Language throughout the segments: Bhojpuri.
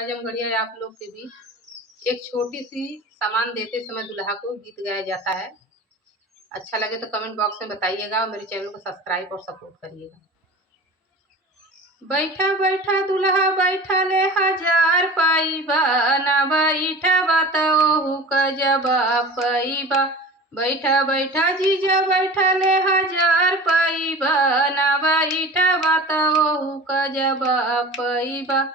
आज हम गढ़िया आप लोग के बीच एक छोटी सी सामान देते समय दुल्हा को गीत गाया जाता है। अच्छा लगे तो कमेंट बॉक्स में बताइएगा और मेरे चैनल को सब्सक्राइब और सपोर्ट करिएगा। बैठा बैठा दुल्हा बैठा ले हजार पाइबा, ना बैठा बताओ का जवाब पाइबा। बैठा बैठा जीजा बैठा ले हजार पाइबा, ना बैठा बताओ का जवाब पाइबा।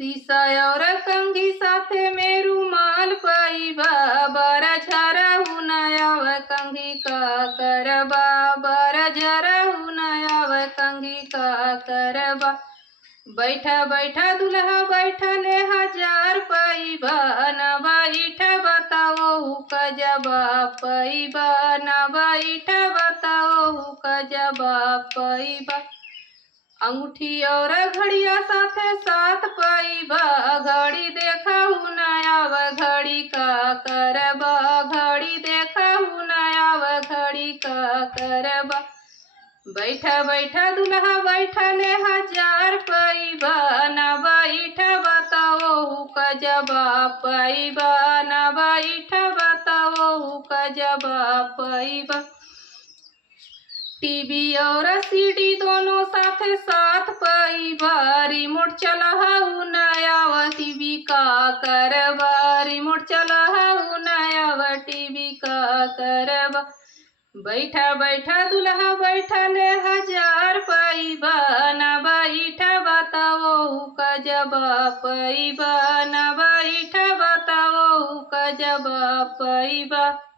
शीशा और कंघी साथे में रुमाल पाइबा, बरा झरा हुनायाव कंघी का करबा, बरा झरा हुनायाव कंघी का करबा। बैठा बैठा दुल्हा बैठा ले हजार पाइबा, ना बैठा बताओ का जवाब पाइबा, ना बैठा बताओ का जवाब पाइबा। अंगूठी और घड़िया साथे साथ पाइबा, घड़ी देखा हुनायाव घड़ी का करबा, घड़ी देखा हुनायाव घड़ी का करबा। बैठा बैठा दुल्हा बैठा ले हजार पाइबा, ना बैठा बताओ का जवाब पाइबा, ना बैठा बताओ का जवाब पाइबा। टीवी और सीडी दोनों साथे साथ पाइबा, रिमोट चला नया टीवी का करबा, रिमोट चला नया टीवी का करबा। बैठा बैठा दुल्हा बैठा ले हजार पाइबा, ना बैठा बताओ का जवाब पाइबा, ना बैठा बताओ का जवाब पाइबा।